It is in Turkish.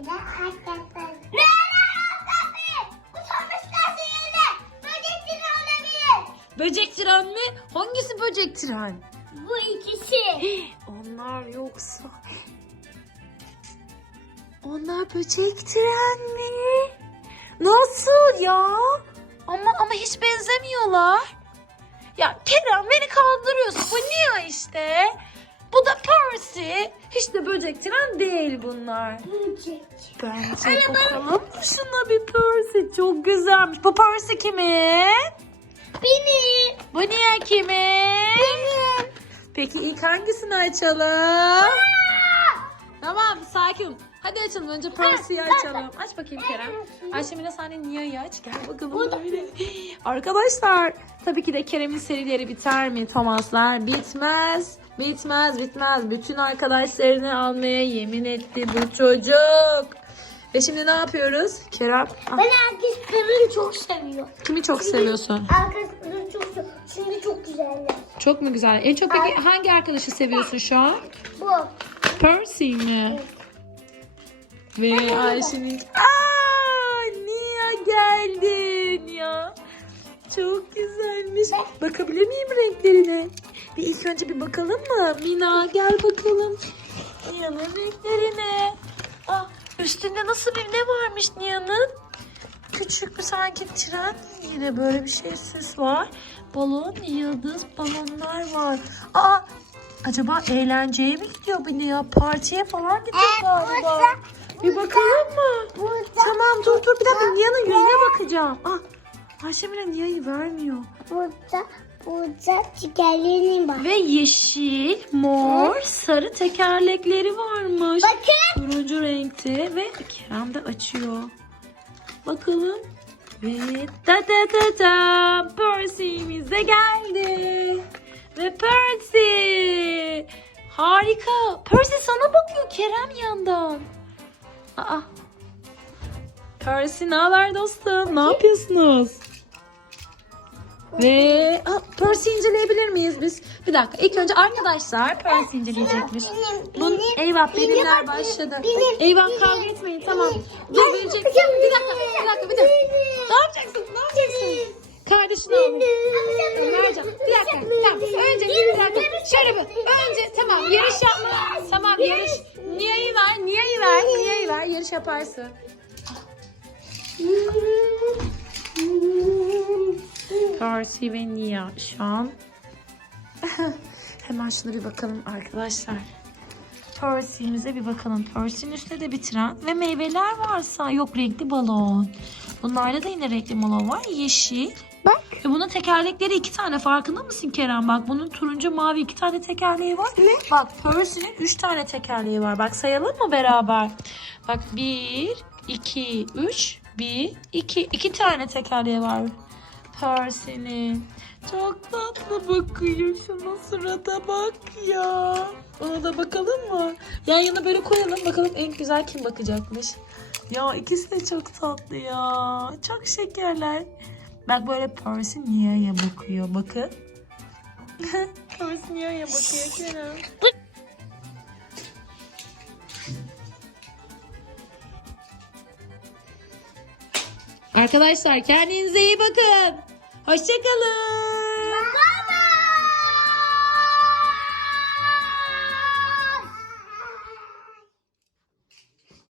Yine arkadaşlar. Ne. Böcek tren mi? Hangisi böcek tren? Bu ikisi. Onlar yoksa... Onlar böcek tren mi? Nasıl ya? Ama ama hiç benzemiyorlar. Ya Kerem beni kandırıyorsun. Bu Nia işte. Böcek tren değil bunlar. Böcek. Bence bakalım mı şuna bir Percy. Çok güzelmiş. Bu Percy kimin? Benim. Bu Nia kimin? Benim. Peki ilk hangisini açalım? Tamam sakin. Hadi açalım. Önce Percy'yi açalım. Aç bakayım Kerem. Ayşemine sen de Nia'yı aç. Gel bakalım böyle. Arkadaşlar tabii ki de Kerem'in serileri biter mi? Thomaslar bitmez. Bitmez bitmez. Bütün arkadaşlarını almaya yemin etti bu çocuk. Ve şimdi ne yapıyoruz? Kerem ah, Ben arkadaşlarını çok seviyorum. kimi çok seviyorsun? Arkadaşlarını çok seviyorum. Şimdi çok güzeller. Çok mu güzel? En çok peki hangi arkadaşı seviyorsun şu an? Bu. Percy mi? Ve Ayşe'nin... Aa, Nia geldin ya. Çok güzelmiş. Bakabilir miyim renklerine? Bir ilk önce bir bakalım mı? Mina gel bakalım. Nia'nın renklerine. Ah, üstünde nasıl bir ne varmış Nia'nın? Küçük bir sanki tren yine böyle bir şey süs var. Balon, yıldız, balonlar var. Aa, acaba eğlenceye mi gidiyor bu Nia? Partiye falan gidiyor galiba. Bir bakalım mı? Burada. Tamam dur dur bir dakika Nia'nın yüzüne bakacağım. Ah, Ayşemine Nia'yı vermiyor. Burada. Burada tekerleğinin var. Ve yeşil, mor, sarı tekerlekleri varmış. Bakın. Turuncu renkte ve Kerem de açıyor. Bakalım. Ve da da da da Percy'miz de geldi. Ve Percy. Harika. Percy sana bakıyor Kerem yandan. Aa. Percy ne haber dostum? Ne yapıyorsunuz? Ve Aa, Percy inceleyebilir miyiz biz? Bir dakika. İlk önce arkadaşlar Percy inceleyecekmiş. Benim, Bun, benim, eyvah benim, benimler benim, başladı. eyvah kavga etmeyin tamam. Dur verecek. Bir dakika bir dakika bir dakika. Ne yapacaksın? Ne yapacaksın? Kardeşini al. Ömercan bir dakika. Tamam. Önce bir dakika. Şöyle bir. Önce tamam yarış yapma. Tamam yarış. Niye'yi ver. Niye'yi ver. Niye'yi ver. Yarış yaparsın. Percy ve Nia şu an. Hemen şuna bir bakalım arkadaşlar. Percy'mize bir bakalım. Percy'nin üstünde de bir tren ve meyveler varsa yok renkli balon. Bunlarda da yine renkli balon var. Yeşil. Bak. Ve bunun tekerlekleri iki tane. Farkında mısın Kerem? Bak bunun turuncu mavi iki tane tekerleği var. Bak Percy'nin üç tane tekerleği var. Bak sayalım mı beraber? Bak bir, iki, üç, bir, iki. iki tane tekerleği var. Percy'nin. Çok tatlı bakıyor. Şuna surata bak ya. Ona da bakalım mı? Yan yana böyle koyalım. Bakalım en güzel kim bakacakmış. Ya ikisi de çok tatlı ya. Çok şekerler. Bak böyle Percy Nia'ya bakıyor. Bakın. Percy Nia'ya bakıyor Kerem. Arkadaşlar kendinize iyi bakın. Hoşçakalın.